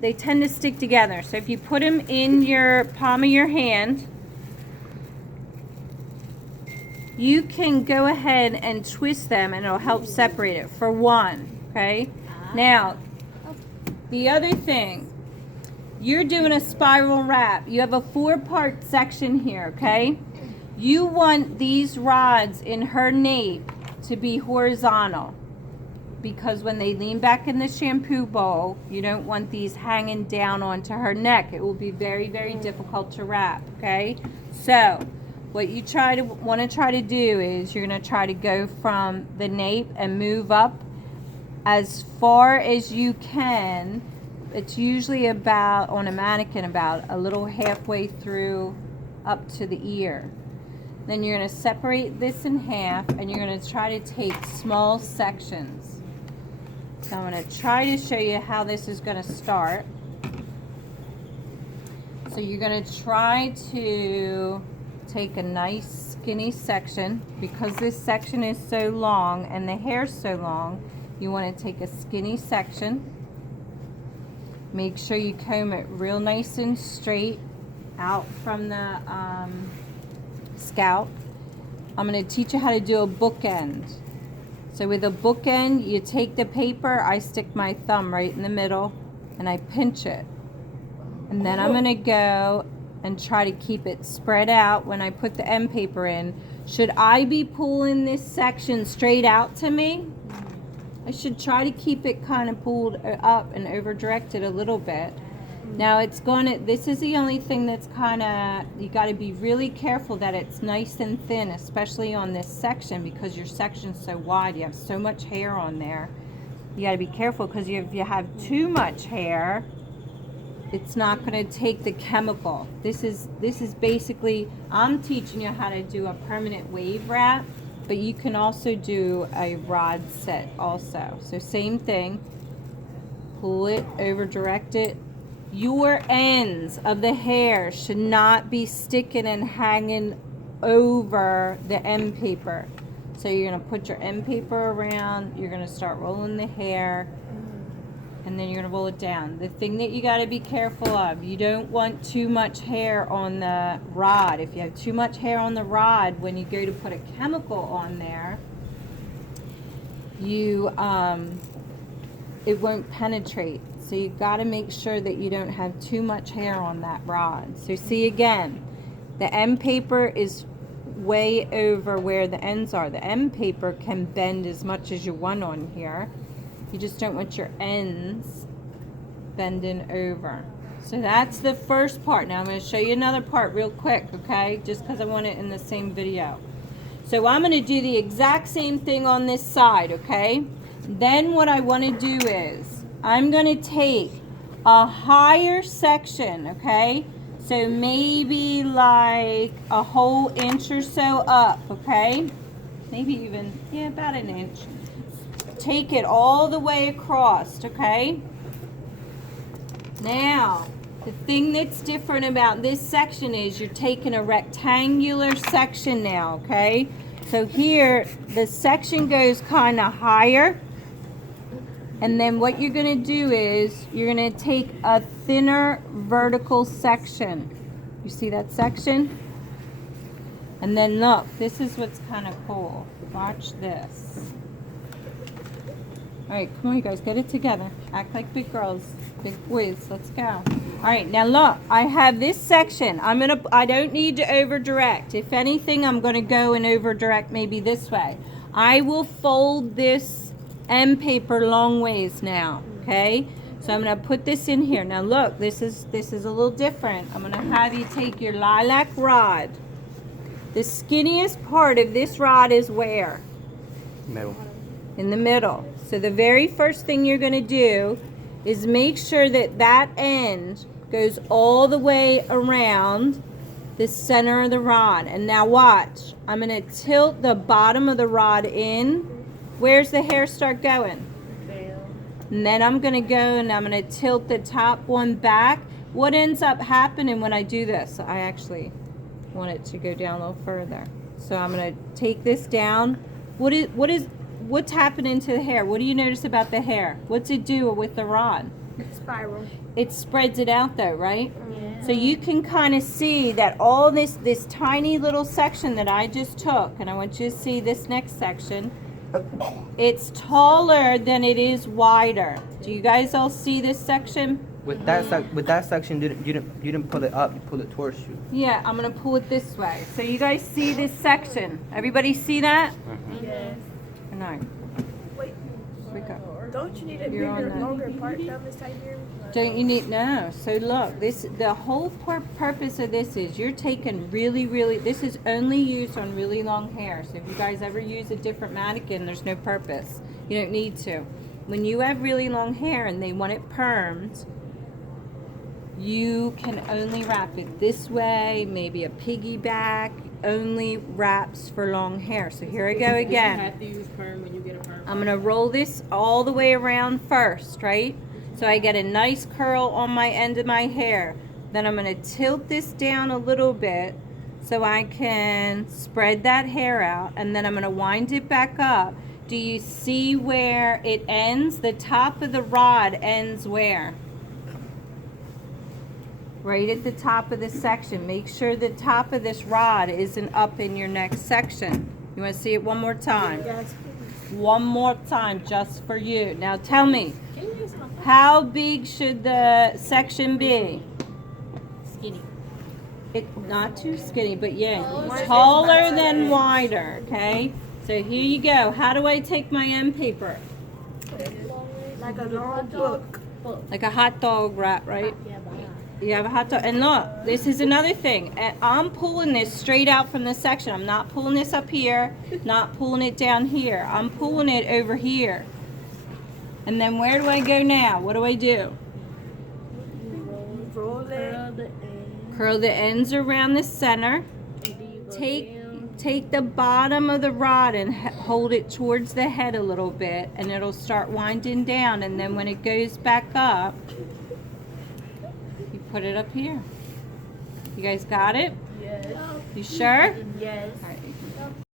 they tend to stick together. So if you put them in your palm of your hand, you can go ahead and twist them and it'll help separate it for one, okay? Now, the other thing, you're doing a spiral wrap. You have a 4-part section here, okay? You want these rods in her nape to be horizontal because when they lean back in the shampoo bowl, you don't want these hanging down onto her neck. It will be very, very difficult to wrap, okay? So, what you want to try to do is you're going to try to go from the nape and move up as far as you can. It's usually about, on a mannequin, about a little halfway through up to the ear. Then you're going to separate this in half and you're going to try to take small sections. So I'm going to try to show you how this is going to start. So you're going to try to take a nice skinny section. Because this section is so long and the hair's so long, you want to take a skinny section. Make sure you comb it real nice and straight out from the scalp. I'm going to teach you how to do a bookend. So with a bookend, you take the paper, I stick my thumb right in the middle and I pinch it. And then I'm going to go and try to keep it spread out when I put the end paper in. Should I be pulling this section straight out to me? I should try to keep it kind of pulled up and over directed a little bit. Now this is the only thing that's kind of, you got to be really careful that it's nice and thin, especially on this section because your section's so wide. You have so much hair on there. You got to be careful because if you have too much hair, it's not going to take the chemical. This is basically, I'm teaching you how to do a permanent wave wrap, but you can also do a rod set also. So same thing, pull it, over direct it. Your ends of the hair should not be sticking and hanging over the end paper. So you're going to put your end paper around, you're going to start rolling the hair, and then you're going to roll it down. The thing that you got to be careful of, you don't want too much hair on the rod. If you have too much hair on the rod, when you go to put a chemical on there, it won't penetrate. So you got to make sure that you don't have too much hair on that rod. So see again, the end paper is way over where the ends are. The end paper can bend as much as you want on here. You just don't want your ends bending over. So that's the first part. Now I'm going to show you another part real quick, okay? Just because I want it in the same video. So I'm going to do the exact same thing on this side, okay? Then what I want to do is I'm going to take a higher section, okay? So maybe like a whole inch or so up, okay? Maybe even, yeah, about an inch. Take it all the way across, okay? Now, the thing that's different about this section is you're taking a rectangular section now, okay? So here, the section goes kind of higher. And then what you're going to do is you're going to take a thinner vertical section. You see that section? And then look, this is what's kind of cool. Watch this. All right, come on, you guys, get it together. Act like big girls, big boys. Let's go. All right, now look, I have this section. I don't need to over direct. If anything, I'm going to go and over direct maybe this way. I will fold this end paper long ways now, okay? So I'm going to put this in here. Now look, this is a little different. I'm going to have you take your lilac rod. The skinniest part of this rod is where? Middle. In the middle. So the very first thing you're going to do is make sure that that end goes all the way around the center of the rod. And now watch. I'm going to tilt the bottom of the rod in. Where's the hair start going? And then I'm going to go and I'm going to tilt the top one back. What ends up happening when I do this? I actually want it to go down a little further. So I'm going to take this down. What's happening to the hair? What do you notice about the hair? What's it do with the rod? Spiral. It spreads it out though, right? Yeah. So you can kind of see that all this tiny little section that I just took, and I want you to see this next section, it's taller than it is wider. Do you guys all see this section? With that section, you didn't pull it up. You pull it towards you. Yeah, I'm gonna pull it this way. So you guys see this section? Everybody see that? Yes. No. Wait. We go. Don't you need a You're on bigger, that. longer part of this right here? Don't you need no? So look, the whole purpose of this is you're taking really. This is only used on really long hair. So if you guys ever use a different mannequin, there's no purpose. You don't need to. When you have really long hair and they want it permed, you can only wrap it this way, maybe a piggyback. Only wraps for long hair. So here I go again. You have to use perm when you get a perm. I'm gonna roll this all the way around first, right? So I get a nice curl on my end of my hair. Then I'm gonna tilt this down a little bit so I can spread that hair out, and then I'm gonna wind it back up. Do you see where it ends? The top of the rod ends where? Right at the top of this section. Make sure the top of this rod isn't up in your next section. You want to see it one more time? Yes. One more time just for you. Now tell me, Can you use my phone? how big should the section be? Skinny. Not too skinny, but yeah, taller than wider, okay? So here you go. How do I take my end paper? Like a long book. Like a hot dog wrap, right? Yeah, bye. You have a hot dog. And look, this is another thing. And I'm pulling this straight out from the section. I'm not pulling this up here, not pulling it down here. I'm pulling it over here. And then where do I go now? What do I do? Roll it. Curl the ends around the center. Take the bottom of the rod and hold it towards the head a little bit, and it'll start winding down. And then when it goes back up, you put it up here. You guys got it? Yes. You sure? Yes. All right.